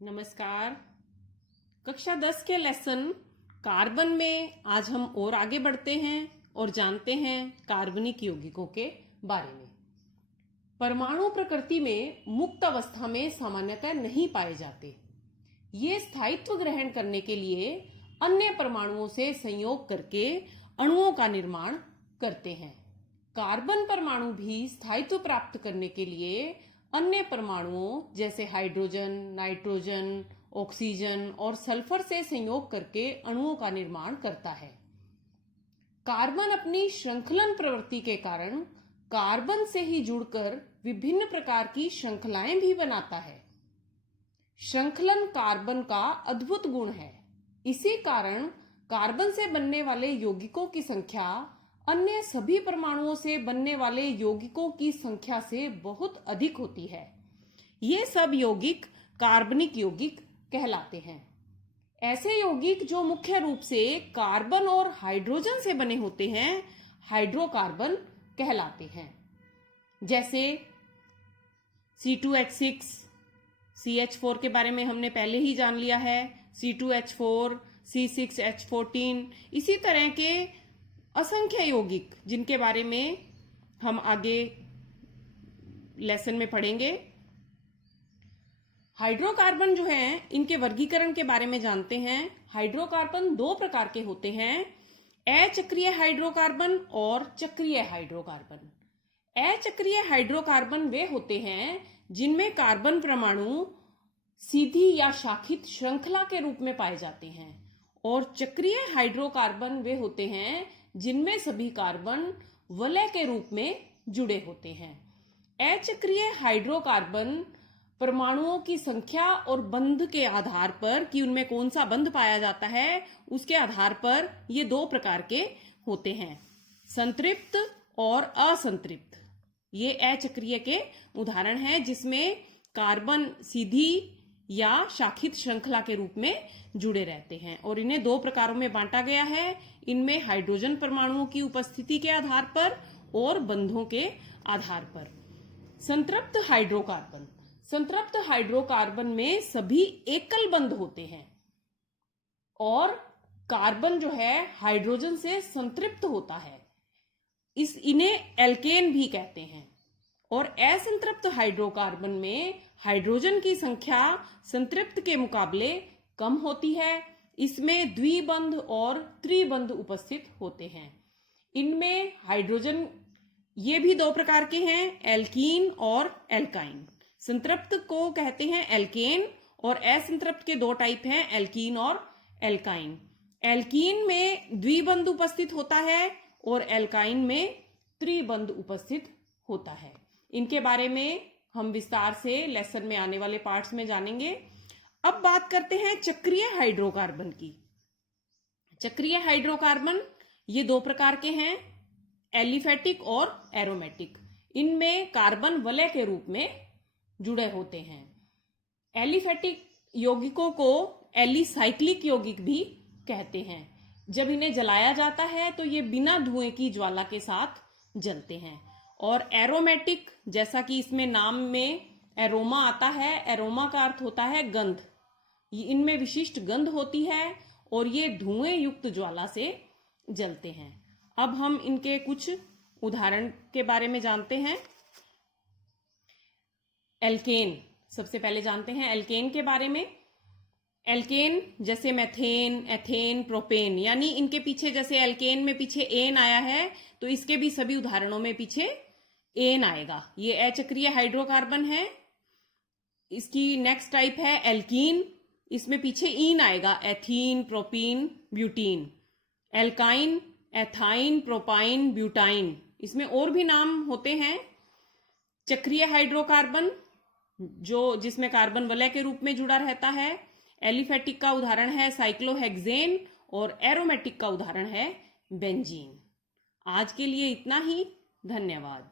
नमस्कार। कक्षा 10 के लेसन कार्बन में आज हम और आगे बढ़ते हैं और जानते हैं कार्बनिक यौगिकों के बारे में। परमाणु प्रकृति में मुक्त अवस्था में सामान्यतः नहीं पाए जाते। ये स्थायित्व ग्रहण करने के लिए अन्य परमाणुओं से संयोग करके अणुओं का निर्माण करते हैं। कार्बन परमाणु भी स्थायित्व प्राप्त करने के लिए अन्य परमाणुओं जैसे हाइड्रोजन, नाइट्रोजन, ऑक्सीजन और सल्फर से संयोग करके अणुओं का निर्माण करता है। कार्बन अपनी श्रृंखलन प्रवृत्ति के कारण कार्बन से ही जुड़कर विभिन्न प्रकार की श्रृंखलाएं भी बनाता है। श्रृंखलन कार्बन का अद्भुत गुण है। इसी कारण कार्बन से बनने वाले यौगिकों की संख्या अन्य सभी परमाणुओं से बनने वाले यौगिकों की संख्या से बहुत अधिक होती है। ये सब यौगिक कार्बनिक यौगिक कहलाते हैं। ऐसे यौगिक जो मुख्य रूप से कार्बन और हाइड्रोजन से बने होते हैं हाइड्रोकार्बन कहलाते हैं। जैसे C2H6, CH4 के बारे में हमने पहले ही जान लिया है, C2H4, C6H14, इसी तरह के असंख्य यौगिक जिनके बारे में हम आगे लेसन में पढ़ेंगे। हाइड्रोकार्बन जो हैं, इनके वर्गीकरण के बारे में जानते हैं। हाइड्रोकार्बन दो प्रकार के होते हैं, अचक्रीय हाइड्रोकार्बन और चक्रीय हाइड्रोकार्बन। अचक्रीय हाइड्रोकार्बन वे होते हैं जिनमें कार्बन परमाणु सीधी या शाखित श्रृंखला के रूप में पाए जाते हैं, और चक्रीय हाइड्रोकार्बन वे होते हैं जिनमें सभी कार्बन वलय के रूप में जुड़े होते हैं। अचक्रीय हाइड्रोकार्बन परमाणुओं की संख्या और बंध के आधार पर कि उनमें कौन सा बंध पाया जाता है, उसके आधार पर ये दो प्रकार के होते हैं, संतृप्त और असंतृप्त। ये अचक्रीय के उदाहरण हैं जिसमें कार्बन सीधी या शाखित श्रृंखला के रूप में जुड़े रहते हैं, और इन्हें दो प्रकारों में बांटा गया है। इनमें हाइड्रोजन परमाणुओं की उपस्थिति के आधार पर और बंधों के आधार पर। संतृप्त हाइड्रोकार्बन, संतृप्त हाइड्रोकार्बन में सभी एकल बंध होते हैं और कार्बन जो है हाइड्रोजन से संतृप्त होता है। इन्हें एल्केन भी कहते हैं। और असंतृप्त हाइड्रोकार्बन में हाइड्रोजन की संख्या संतृप्त के मुकाबले कम होती है। इसमें द्विबंध और त्रिबंध उपस्थित होते हैं। इनमें हाइड्रोजन ये भी दो प्रकार के हैं, एल्कीन और एल्काइन। संतृप्त को कहते हैं एल्केन और असंतृप्त के दो टाइप हैं, एल्कीन और एल्काइन। एल्कीन में द्विबंध उपस्थित होता है और एल्काइन में त्रिबंध उपस्थित होता है। इनके बारे में हम विस्तार से लेसन में आने वाले पार्ट्स में जानेंगे। अब बात करते हैं चक्रीय हाइड्रोकार्बन की। चक्रीय हाइड्रोकार्बन ये दो प्रकार के हैं, एलिफेटिक और एरोमेटिक। इनमें कार्बन वलय के रूप में जुड़े होते हैं। एलिफेटिक यौगिकों को एलिसाइक्लिक यौगिक भी कहते हैं। जब इन्हें जलाया जाता है तो ये बिना धुएं की ज्वाला के साथ जलते हैं। और एरोमेटिक, जैसा कि इसमें नाम में एरोमा आता है, एरोमा का अर्थ होता है गंध। इनमें विशिष्ट गंध होती है और ये धुएं युक्त ज्वाला से जलते हैं। अब हम इनके कुछ उदाहरण के बारे में जानते हैं। एल्केन, सबसे पहले जानते हैं एल्केन के बारे में। एल्केन जैसे मेथेन, एथेन, प्रोपेन, यानी इनके पीछे जैसे एल्केन में पीछे एन आया है तो इसके भी सभी उदाहरणों में पीछे एन आएगा। ये अचक्रीय हाइड्रोकार्बन है। इसकी नेक्स्ट टाइप है एल्कीन, इसमें पीछे ईन आएगा, ethene, propene, butene. Alkyne, ethyne, propyne, butyne, इसमें और भी नाम होते हैं। चक्रीय हाइड्रोकार्बन जिसमें कार्बन वलय के रूप में जुड़ा रहता है। एलिफेटिक का उदाहरण है साइक्लोहेक्सेन और एरोमेटिक का उदाहरण है बेंजीन। आज के लिए इतना ही। धन्यवाद।